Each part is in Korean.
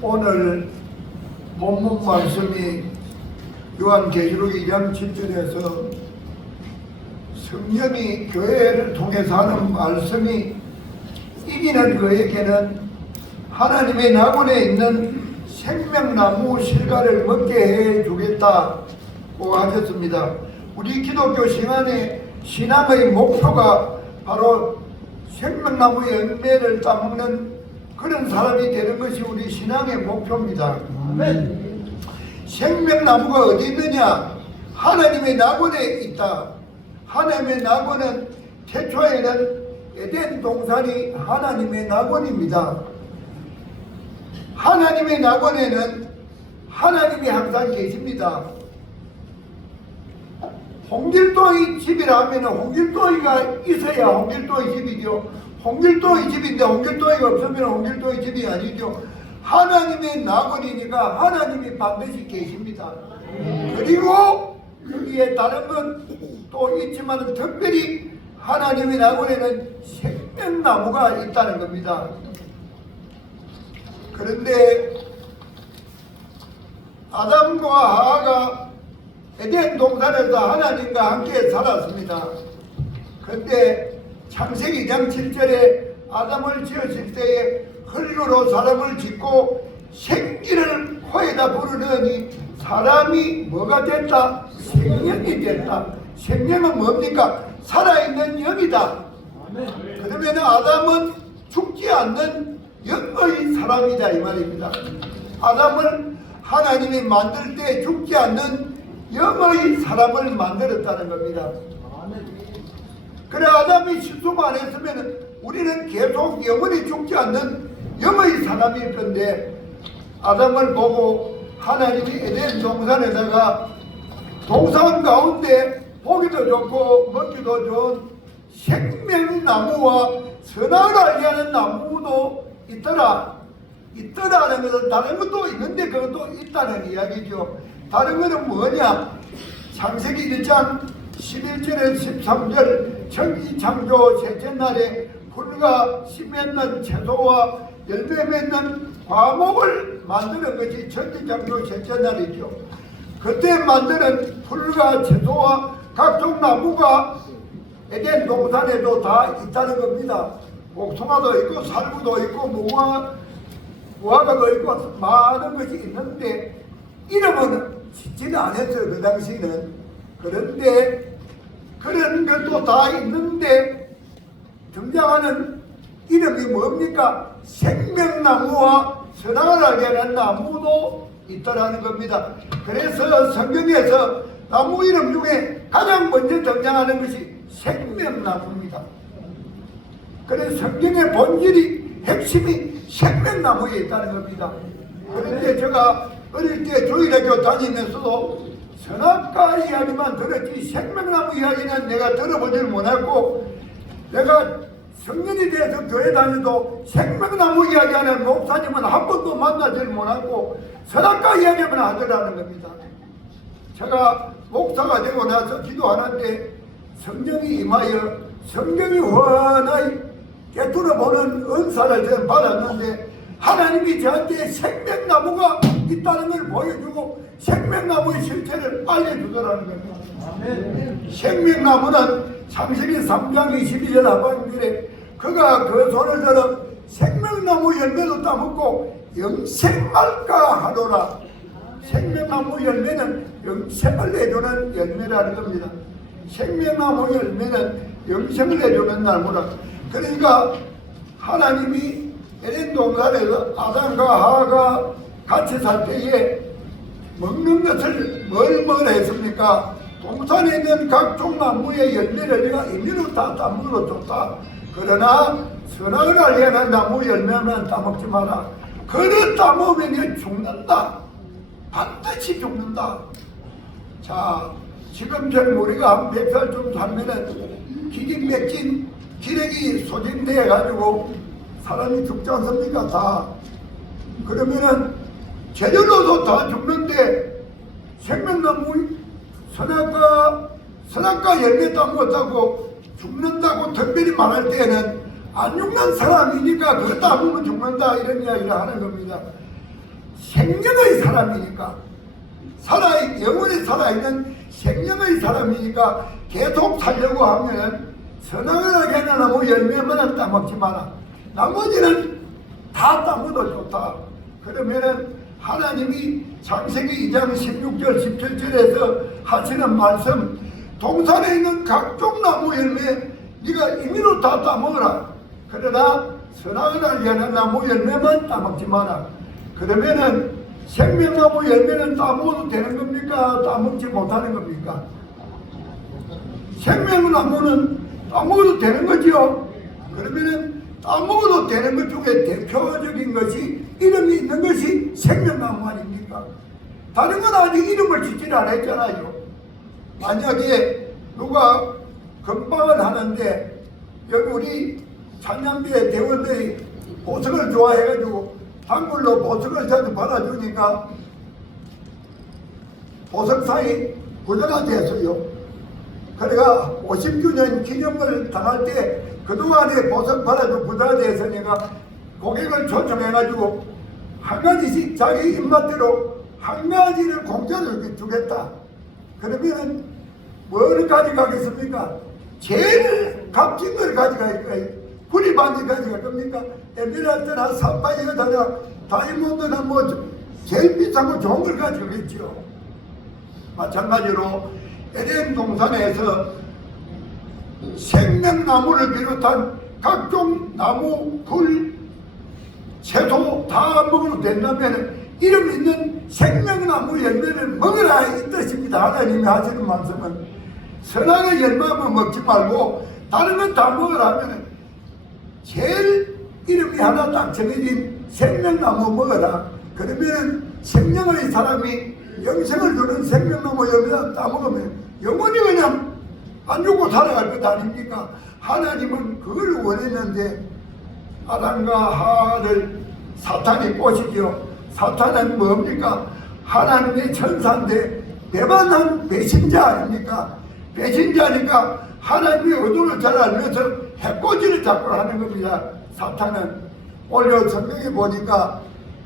오늘 본문 말씀이 요한계시록 2장 7절에서 성령이 교회를 통해서 하는 말씀이 이기는 그에게는 하나님의 낙원에 있는 생명나무 실과를 먹게 해 주겠다고 하셨습니다. 우리 기독교 신앙의 목표가 바로 생명나무 열매를 따먹는 그런 사람이 되는 것이 우리 신앙의 목표입니다. 아멘. 생명나무가 어디 있느냐? 하나님의 낙원에 있다. 하나님의 낙원은 태초에는 에덴 동산이 하나님의 낙원입니다. 하나님의 낙원에는 하나님이 항상 계십니다. 홍길동의 집이라 하면 홍길동이가 있어야 홍길동의 집이죠. 홍길동의 집인데 홍길동이가 없으면 홍길동의 집이 아니죠. 하나님의 낙원이니까 하나님이 반드시 계십니다. 그리고 여기에 다른 건 또 있지만 특별히 하나님의 낙원에는 생명나무가 있다는 겁니다. 그런데 아담과 하와가 에덴 동산에서 하나님과 함께 살았습니다. 그런데 창세기 2장 7절에 아담을 지으실 때에 흙으로 사람을 짓고 생기를 코에다 부르느니 사람이 뭐가 됐다? 생명이 됐다. 생명은 뭡니까? 살아있는 영이다. 그러면 아담은 죽지 않는 영의 사람이다 이 말입니다. 아담을 하나님이 만들 때 죽지 않는 영의 사람을 만들었다는 겁니다. 그래 아담이 실수만 안 했으면 우리는 계속 영원히 죽지 않는 영의 사람일 건데 아담을 보고 하나님이 에덴 동산에다가 동산 가운데 보기도 좋고 먹기도 좋은 생명나무와 선악을 알게 하는 나무도 있더라는 것은 다른 것도 있는데 그것도 있다는 이야기죠. 다른 것은 뭐냐? 창세기 1장 11절에 13절 천지창조 셋째 날에 풀과 씨 맺는 채소와 열매 맺는 과목을 만드는 것이 천지창조 셋째 날이죠. 그때 만드는 풀과 채소와 각종 나무가 에덴 동산에도 다 있다는 겁니다. 복숭아도 있고 살구도 있고 무화과도 있고 많은 것이 있는데 이름은 짓지는 않았어요 그 당시에는. 그런데 그런 것도 다 있는데 등장하는 이름이 뭡니까? 생명나무와 선악을 알게 하는 나무도 있다라는 겁니다. 그래서 성경에서 나무 이름 중에 가장 먼저 등장하는 것이 생명나무입니다. 그래서 성경의 본질이 핵심이 생명나무에 있다는 겁니다. 그런데 제가 어릴 때 조일학교 다니면서도 선악과 이야기만 들었지 생명나무 이야기는 내가 들어보질 못했고 내가 성년이 돼서 교회 다녀도 생명나무 이야기하는 목사님은 한 번도 만나질 못하고 선악과 이야기만 하더라는 겁니다. 제가 목사가 되고 나서 기도하는데 성령이 임하여 성령이 원하이 깨뚫어보는 은사를 저는 받았는데 하나님이 저한테 생명나무가 있다는 걸 보여주고 생명나무의 실체를 알려주더라는 겁니다. 아멘. 생명나무는 창세기 3장 22절 하반절에 그가 그 손을 들어 생명나무 열매도 따먹고 영생말까 하노라. 생명나무 열매는 영생을 내주는 열매라는 겁니다. 생명나무 열매는 영생을 내주는 나무라. 그러니까 하나님이 에덴 동산에서 아담과 하와가 같이 살 때에 먹는 것을 뭘 했습니까? 동산에 있는 각종 나무의 열매를 내가 임의로 다 따먹어도 좋다. 그러나 선악을 알게 하는 나무 열매만 따먹지 마라. 그를 따먹으면 죽는다. 반드시 죽는다. 자, 지금 전 우리가 한 100살쯤 살면은 기직 맥힌 기력이 소진돼 가지고 사람이 죽지 않습니까? 다. 그러면은 제절로도 다 죽는데 생명나무 선악과 열매 따먹었다고 죽는다고 특별히 말할 때는 안 죽는 사람이니까 그거 따먹으면 죽는다 이런 이야기를 하는 겁니다. 생명의 사람이니까 영원히 살아있는 생명의 사람이니까 계속 살려고 하면 선악을 하게 하는 나무 열매만은 따먹지 마라. 나머지는 다 따먹어도 좋다. 그러면은 하나님이 창세기 2장 16절 17절에서 하시는 말씀, 동산에 있는 각종 나무 열매 네가 임의로 다 따먹어라. 그러나 선악을 알게 하는 나무 열매만 따먹지 마라. 그러면은 생명나무 열매는 따먹어도 되는 겁니까? 따먹지 못하는 겁니까? 생명나무는 따먹어도 되는 거죠. 그러면은 따먹어도 되는 것 중에 대표적인 것이 이름이 있는 것이 생명나무 아닙니까? 다른 건 아직 이름을 짓질 않았잖아요. 만약에 누가 건방을 하는데 여기 우리 찬양교회 대원들이 보석을 좋아해가지고 한글로 보석을 자주 받아주니까 보석상이 부자가 됐어요. 그래가 50주년 기념을 당할 때 그동안에 보석 받아준 부자가 됐으니까 고객을 초청해가지고 한 가지씩 자기 입맛대로 한 가지를 공짜로 주겠다. 그러면은 뭐를 가져가겠습니까? 제일 값진 걸 가져갈 거예요. 구리 반지 가져갈 겁니까? 에메랄드나 사파이어나 다이몬드나 뭐 제일 비싼 거 좋은 걸 가져가겠죠. 마찬가지로 에덴 동산에서 생명나무를 비롯한 각종 나무, 풀, 채소 다 먹어도 된다면 이름 있는 생명나무 열매를 먹으라 이 뜻입니다. 하나님이 하시는 말씀은 선악의 열매만 먹지 말고 다른 건 다 먹으라면 제일 이름이 하나 딱 정해진 생명나무 먹어라. 그러면 생명의 사람이 영생을 주는 생명나무 열매를 다 먹으면 영원히 그냥 안 죽고 살아갈 것 아닙니까? 하나님은 그걸 원했는데 아담과 하와를 사탄이 꼬시죠. 사탄은 뭡니까? 하나님의 천사인데 배반한 배신자 아닙니까? 배신자니까 하나님의 의도를 잘 알면서 해코지를 자꾸 하는 겁니다. 사탄은 오늘 성경에 보니까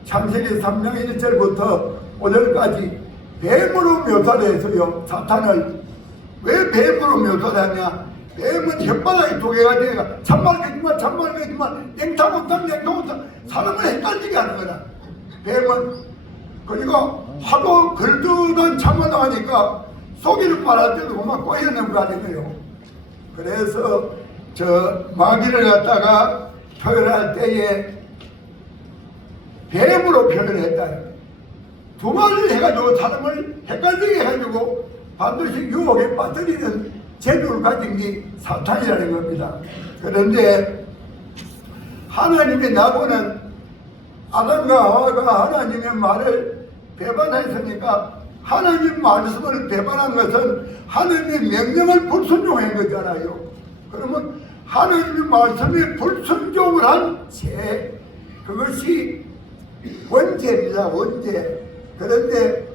창세기 3장 1절부터 5절까지 뱀으로 묘사를 했어요. 사탄을 왜 뱀으로 묘사하냐? 뱀은 혓바닥에 두 개가 되니까 참말이지만 냉탕온탕 사람을 헷갈리게 하는 거다. 뱀은 그리고 하도 걸쭉한 참을 하니까 속이를 빨을 때도 그만 꼬여내는 거 아니에요. 그래서 저 마귀를 갖다가 표현할 때에 뱀으로 표현을 했다. 두 마리를 해가지고 사람을 헷갈리게 해가지고 반드시 유혹에 빠뜨리는 재주를 가진 게 사탄이라는 겁니다. 그런데 하나님이 나보는 아담과 하와가 하나님의 말을 배반했으니까 하나님 말씀을 배반한 것은 하나님의 명령을 불순종한 거잖아요. 그러면 하나님의 말씀에 불순종을 한 죄, 그것이 원죄입니다. 원죄. 그런데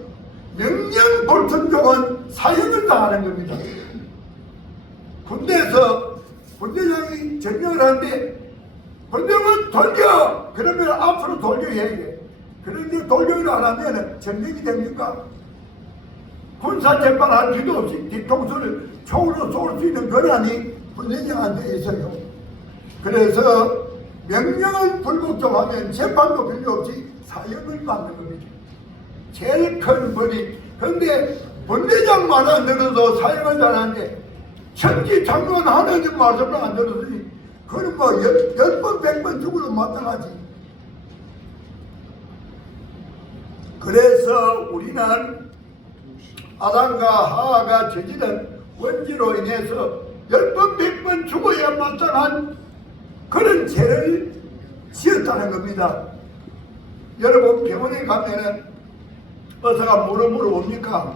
명령 불순종은 사형을 당하는 겁니다. 군대에서 군대장이 전쟁을 하는데 군대는 돌려! 그러면 앞으로 돌려야 돼. 그런데 돌려를 안 하면 전쟁이 됩니까? 군사재판 할 필요 없이 뒤통수를 총으로 쏠 수 있는 권한이 군대장한테 있어요. 그래서 명령을 불복종하면 재판도 필요 없이 사형을 받는 겁니다. 제일 큰 벌이. 그런데 군대장 말 안 들어도 사형을 당하는데 천지창조한 하나님 말씀을 안 들었으니 그건 뭐 10번 100번 죽어도 마땅하지. 그래서 우리는 아담과 하와가 저지른 원죄로 인해서 10번 100번 죽어야 마땅한 그런 죄를 지었다는 겁니다. 여러분 병원에 가면은 의사가 물어봅니까?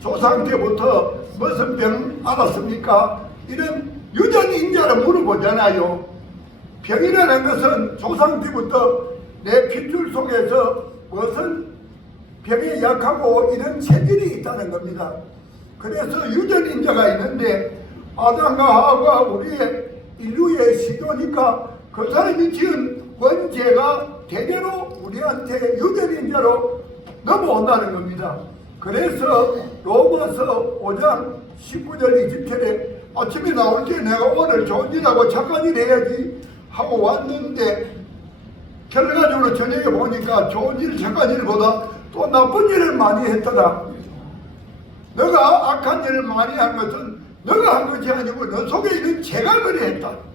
조상 때부터 무슨 병 알았습니까? 이런 유전인자를 물어보잖아요. 병이라는 것은 조상 때부터 내 핏줄 속에서 무슨 병에 약하고 이런 체질이 있다는 겁니다. 그래서 유전인자가 있는데 아담과 하와가 우리의 인류의 시조니까 그 사람이 지은 원죄가 대대로 우리한테 유전인자로 넘어온다는 겁니다. 그래서 로마서 5장 19절 20절에 아침에 나올 때 내가 오늘 좋은 일하고 착한 일 해야지 하고 왔는데 결과적으로 저녁에 보니까 좋은 일 착한 일보다 또 나쁜 일을 많이 했더라. 너가 악한 일을 많이 한 것은 너가 한 것이 아니고 너 속에 있는 죄가 그래 했다.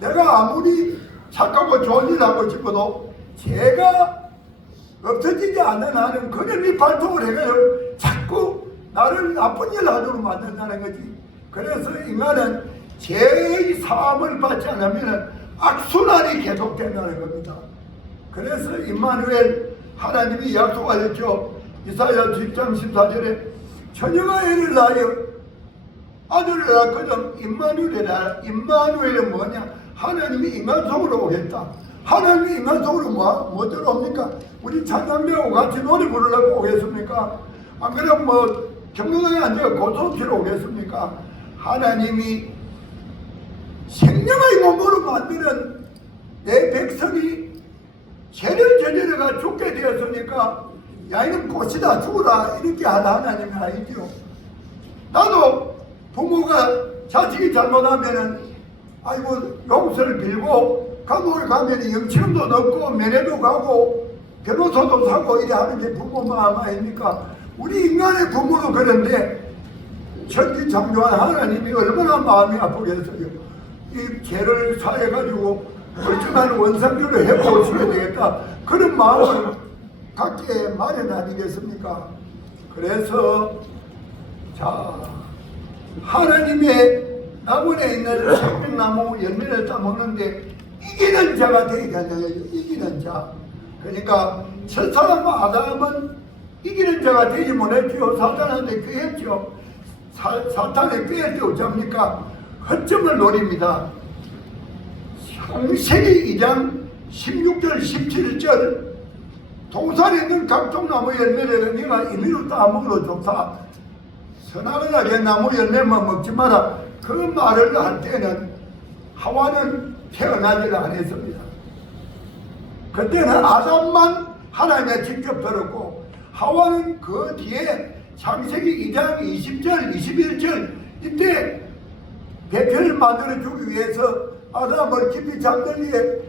내가 아무리 착하고 좋은 일 하고 싶어도 죄가 없어지지 않는 한은 그놈이 발동을 해가지고 자꾸 나를 나쁜 일 하도록 만든다는 거지. 그래서 인간은 죄의 사함을 받지 않으면 악순환이 계속된다는 겁니다. 그래서 임마누엘 하나님이 약속하셨죠. 이사야 10장 14절에 처녀가 애를 낳아 아들을 낳거든 임마누엘이라. 임마누엘은 뭐냐? 하나님이 인간 속으로 오겠다. 하나님이 인간 속으로 뭐 들어옵니까? 우리 찬양대하고 같이 노래 부르려고 오겠습니까? 안 그러면 뭐 경로당에 앉아 고소치러 오겠습니까? 하나님이 생명의 몸으로 만드는 내 백성이 죄를 저지르가 죽게 되었으니까 야 이는 곧이다 죽어라 이렇게 하는 하나님이 아니죠. 나도 부모가 자식이 잘못하면은 아이고 용서를 빌고 감옥에 가면 영치금도 넣고 면회도 가고 변호사도 사고 이래 하는 게 부모 마음 아닙니까? 우리 인간의 부모도 그런데 천지창조한 하나님이 얼마나 마음이 아프겠어요. 이 죄를 사해가지고 멀쩡한 원상교를 해보시게 되겠다. 그런 마음을 갖게 마련 아니겠습니까? 그래서 자 하나님의 나무에 있는 생명나무 열매를 따먹는데 이기는 자가 되게 된다는 거죠. 이기는 자. 그러니까 첫사람 아담은 이기는 자가 되지 못했죠. 사탄한테 꾀했죠. 사탄에 꾀할 때 어쩝니까? 허점을 노립니다. 창세기 2장 16절 17절 동산에 있는 각종 나무 열매를 네가 임의로 따먹으러 좋다. 선악을 하게 나무 열매만 먹지 마라. 그 말을 할 때는 하와는 태어나지를 않았습니다. 그때는 아담만 하나님이 직접 들었고 하와는 그 뒤에 창세기 2장 20절 21절 이때 배편을 만들어주기 위해서 아담을 깊이 잠들리에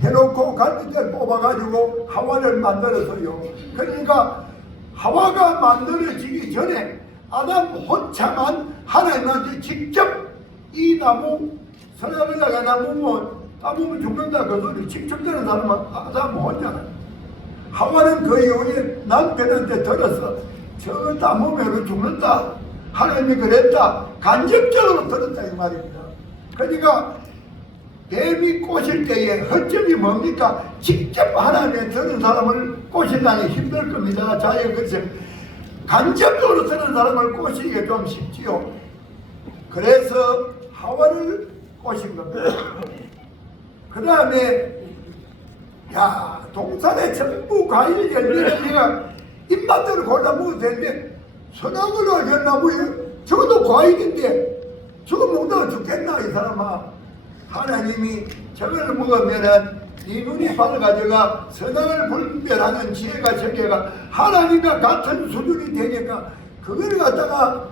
해놓고 갈빗대를 뽑아가지고 하와를 만들었어요. 그러니까 하와가 만들어지기 전에 아담 혼자만 하나님한테 직접 이 나무 선악을 하게 나무면 따보면 죽는다 그 소리 직접 들은 사람은 아담 혼자나. 하와는 그 이후에 남편한테 들어서 저 따보면 죽는다 하나님이 그랬다 간접적으로 들었다 이 말입니다. 그러니까 뱀이 꼬실 때에 허점이 뭡니까? 직접 하나님의 들은 사람을 꼬신다니 힘들 겁니다. 자의 것을 간접적으로 들은 사람을 꼬시기가 좀 쉽지요. 그래서 하와를 꼬신 겁니다. 그 다음에 야 동산에 전부 과일 열매를 네가 입맛대로 골라 먹어도 되는데 선악으로 하겠나 뭐 저것도 과일인데 저거 먹다가 죽겠나 이 사람아. 하나님이 저걸 먹으면은 네 눈이 밝아져가 선악을 분별하는 지혜가 저게가 하나님과 같은 수준이 되니까 그걸 갖다가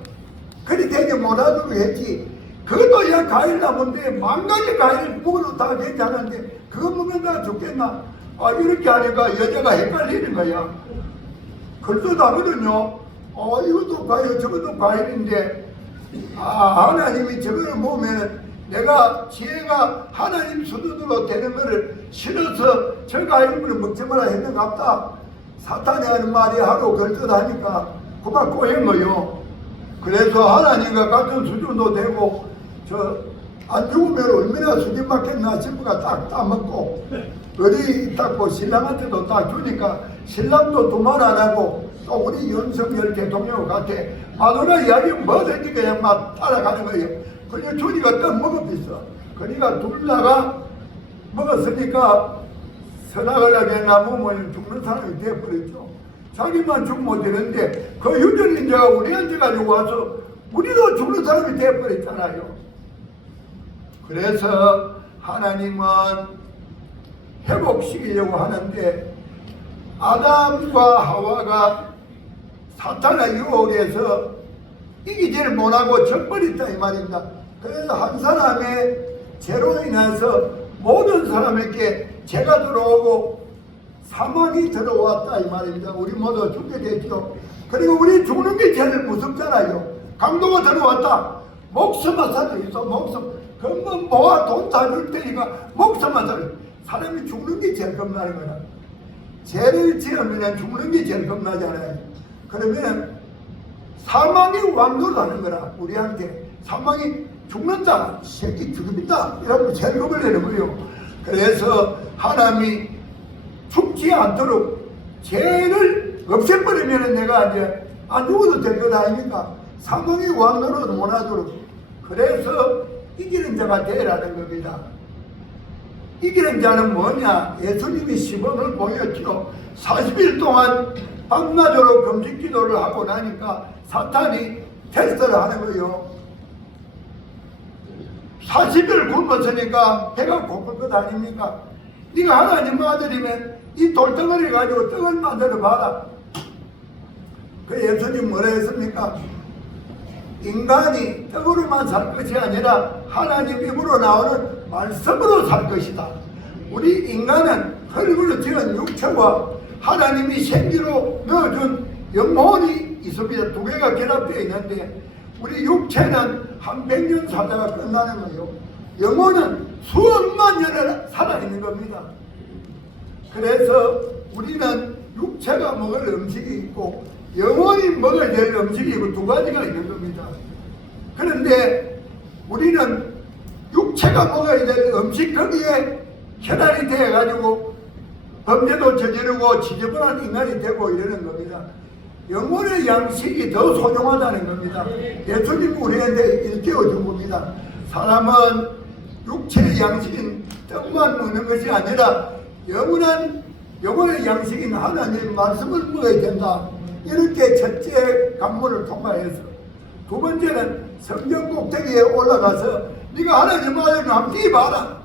그리 되지 못하도록 했지. 그것도 야 과일 나무인데 만 가지 과일 먹어도 다 괜찮은데 그거 먹는다가 죽겠나. 아 이렇게 하니까 여자가 헷갈리는 거야. 글도 다거든요. 이것도 과일 저것도 과일인데 하나님이 저거를 먹으면 내가 지혜가 하나님 수준으로 되는 것을 싫어서 저 과일을 먹지 마라 했는갑다. 사탄이 하는 말이 하루 걸쭉하니까 그만 꼬인 거요. 그래서 하나님과 같은 수준도 되고 안 죽으면 얼마나 수준 맞겠나 싶어가 딱 따먹고 어디 닦고 신랑한테도 딱 주니까 신랑도 두말 안 하고 또 우리 윤석열 대통령 같아 마누라 이야기 뭐든지 그냥 막 따라가는 거예요. 그냥 주니까 또 먹어봤어. 그러니까 둘 다가 먹었으니까 선악을 하게 나무면 죽는 사람이 되어버렸죠. 자기만 죽으면 되는데 그 유전인자가 우리한테 가지고 와서 우리도 죽는 사람이 되어버렸잖아요. 그래서 하나님은 회복시키려고 하는데 아담과 하와가 사탄의 유혹에서 이기지를 못하고 져버렸다 이 말입니다. 그래서 한 사람의 죄로 인해서 모든 사람에게 죄가 들어오고 사망이 들어왔다 이 말입니다. 우리 모두 죽게 됐죠. 그리고 우리 죽는 게 제일 무섭잖아요. 강도가 들어왔다. 목숨만 살려 있어. 목숨. 그러면 뭐가 돈 다 줄 테니까 목숨만 살려. 사람이 죽는 게 제일 겁나는 거야. 죄를 지으면 죽는 게 제일 겁나잖아요. 그러면 사망이 왕노릇하는 거라. 우리한테 사망이 죽는다, 새끼 죽입니다 이러고 제일 겁을 내는 거예요. 그래서 하나님이 죽지 않도록 죄를 없애버리면 내가 이제 안 죽어도 될 것 아닙니까? 사망이 왕노릇 못하도록. 그래서 이기는 자가 되라는 겁니다. 이기는 자는 뭐냐? 예수님이 시범을 보였죠. 40일 동안 밤낮으로 금식 기도를 하고 나니까 사탄이 테스트를 하는 거예요. 40일 굶었으니까 배가 고플 것 아닙니까? 네가 하나님 아들이면 이 돌덩어리 가지고 떡을 만들어 봐라. 그 예수님 뭐라 했습니까? 인간이 떡으로만 살 것이 아니라 하나님 입으로 나오는 말씀으로 살 것이다. 우리 인간은 흙으로 지은 육체와 하나님이 생기로 넣어준 영혼이 있습니다. 두 개가 결합되어 있는데 우리 육체는 한 100년 살다가 끝나는 거예요. 영혼은 수억만 년을 살아있는 겁니다. 그래서 우리는 육체가 먹을 음식이 있고 영혼이 먹어야 될 음식이 있고 두 가지가 있는 겁니다. 그런데 우리는 육체가 먹어야 될 음식 거기에 혈안이 돼가지고 범죄도 저지르고 지저분한 인간이 되고 이러는 겁니다. 영혼의 양식이 더 소중하다는 겁니다. 예수님 우리한테 일깨워준 겁니다. 사람은 육체의 양식인 떡만 먹는 것이 아니라 영혼의 양식인 하나님 말씀을 먹어야 된다. 이렇게 첫째 관문을 통과해서 두 번째는 성경 꼭대기에 올라가서 네가 하나님 아들을 한번 뛰어봐라.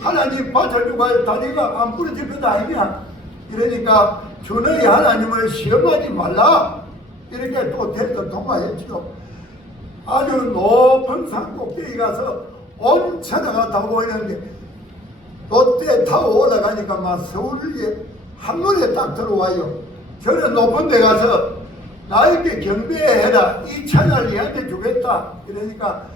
하나님 받쳐주고 다리가 안 부러질 것 아니냐. 이러니까 주 너희 하나님을 시험하지 말라. 이렇게 또 테스트 통과했죠. 아주 높은 산 꼭대기 가서 온 천하가 다 보이는데 롯데 타고 올라가니까 막 서울에 한눈에 딱 들어와요. 저는 높은 데 가서 나에게 경배해라. 이 천하를 얘한테 주겠다. 그러니까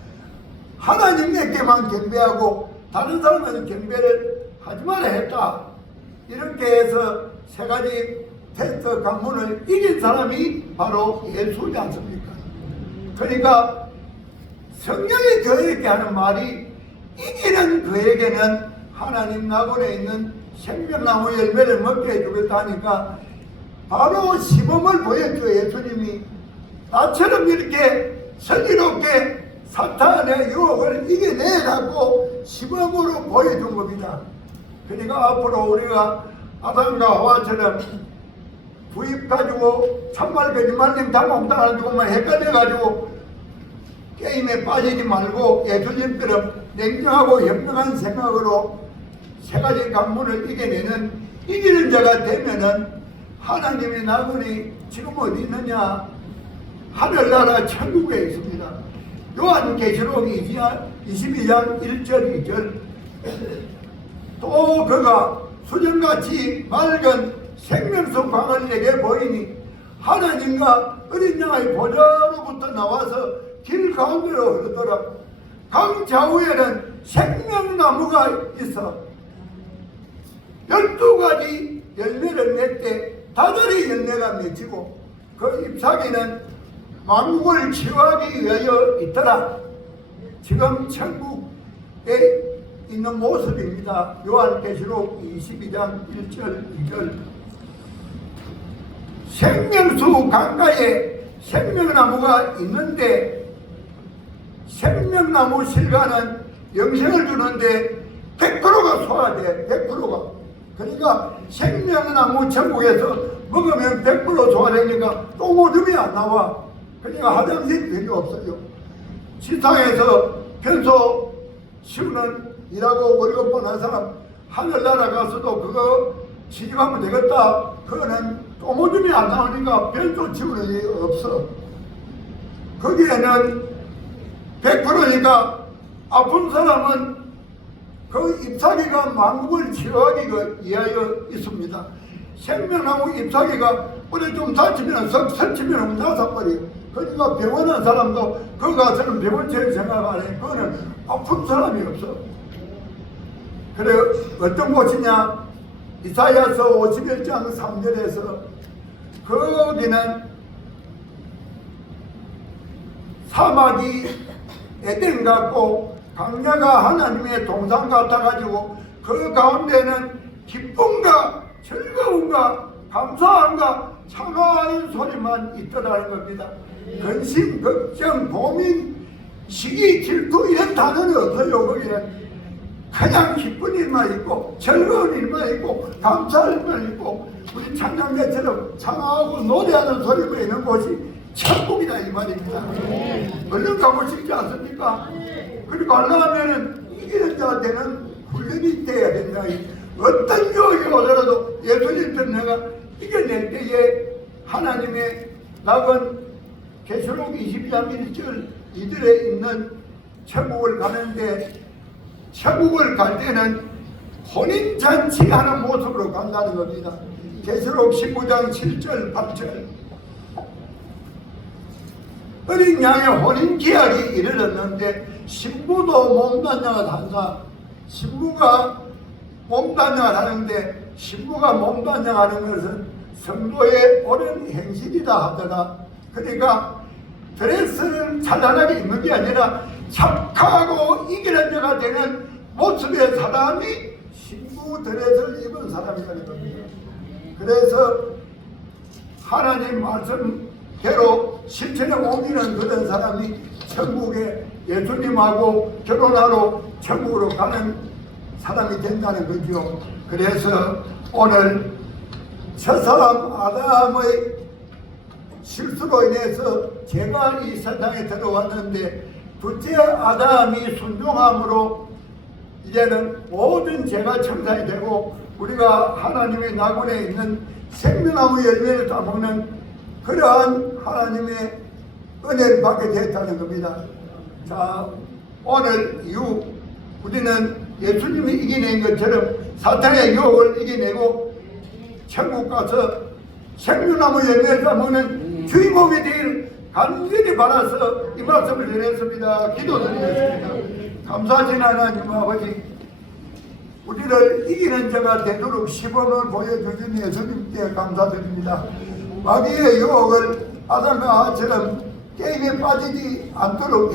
하나님에게만 경배하고 다른 사람은 경배를 하지 말아 했다. 이렇게 해서 세 가지 테스트 관문을 이긴 사람이 바로 예수지 않습니까? 그러니까 성령이 그에게 하는 말이 이기는 그에게는 하나님 낙원에 있는 생명나무 열매를 먹게 해주겠다 하니까 바로 시범을 보였죠. 예수님이 나처럼 이렇게 슬기롭게 사탄의 유혹을 이겨내라고 시범으로 보여준 겁니다. 그러니까 앞으로 우리가 아담과 하와처럼 부입 가지고 참말 거짓말님 당황당하고만 헷갈려가지고 게임에 빠지지 말고 예수님처럼 냉정하고 현명한 생각으로 세 가지 관문을 이겨내는 이기는 자가 되면은 하나님의 낙원이 지금 어디 있느냐? 하늘나라 천국에 있습니다. 요한계시록 22장 1절 2절 또 그가 수정같이 맑은 생명수 강을 내게 보이니 하나님과 어린 양의 보좌로부터 나와서 길 가운데로 흐르더라. 강 좌우에는 생명나무가 있어 12가지 열매를 맺되 다달이 열매가 맺히고 그 잎사귀는 만국을 치유하기 위하여 있더라. 지금 천국에 있는 모습입니다. 요한계시록 22장 1절 2절 생명수 강가에 생명나무가 있는데 생명나무 실과는 영생을 주는데 100%가 소화돼. 100%가. 그러니까 생명나무 천국에서 먹으면 100% 소화되니까 똥오줌이 안 나와. 그러니까 화장실 필요 없어요. 시상에서 변소 씌우는 일하고 월급 버는 사람 하늘나라 가서도 그거 취직하면 되겠다. 그거는 또모즘이 안 나오니까 별도 지원이 없어. 거기에는 100%니까 아픈 사람은 그 잎사귀가 만국을 치료하기 위하여 있습니다. 생명하고 잎사귀가 어디 좀 다치면 설치면 나서버려. 그러니까 병원한 사람도 그 가서는 병원처럼 생각 안 해. 그거는 아픈 사람이 없어. 그래 어떤 곳이냐? 이사야서 51장 3절에서 거기는 사막이 에덴 같고 강야가 하나님의 동산 같아가지고 그 가운데는 기쁨과 즐거움과 감사함과 찬양하는 소리만 있더라는 겁니다. 근심, 걱정, 고민, 시기, 질투 이런 단어는 없어요. 거기는 그냥 기쁜 일만 있고 즐거운 일만 있고 감사할 일만 있고 우리 찬양대처럼 찬양하고 노래하는 소리만 있는 곳이 천국이다 이 말입니다. 얼른 가고 싶지 않습니까? 그리고 하려면은 이기는 자한테는 훈련이 돼야 된다. 어떤 유혹이 오더라도 예수님처럼 내가 이겨낼 때에 하나님의 낙은 계시록 22장 1절 이들에 있는 천국을 가는데 천국을 갈 때는 혼인잔치하는 모습으로 간다는 겁니다. 계시록 19장 7절 8절 어린 양의 혼인 계약이 이르렀는데 신부도 몸단장을 한다. 신부가 몸단장을 하는데 신부가 몸단장하는 것은 성도의 옳은 행실이다 하더라. 그러니까 드레스를 찬란하게 입는 게 아니라 착하고 이기는 자가 되는 모습의 사람이 신부 드레스를 입은 사람이라는 겁니다. 그래서 하나님 말씀대로 실천에 옮기는 그런 사람이 천국에 예수님하고 결혼하러 천국으로 가는 사람이 된다는 거죠. 그래서 오늘 첫사람 아담의 실수로 인해서 죄가 이 세상에 들어왔는데 둘째 아담이 순종함으로 이제는 모든 죄가 청산이 되고 우리가 하나님의 낙원에 있는 생명나무 열매를 따먹는 그러한 하나님의 은혜를 받게 됐다는 겁니다. 자, 오늘 이후 우리는 예수님이 이겨낸 것처럼 사탄의 유혹을 이겨내고 천국 가서 생명나무 열매를 따먹는 주인공이 되길 간절히 바라서 이 말씀을 드렸습니다. 기도드리겠습니다. 감사하신 하나님 아버지, 우리를 이기는 자가 되도록 시범을 보여주신 예수님께 감사드립니다. 마귀의 유혹을 아담과 하와처럼 게임에 빠지지 않도록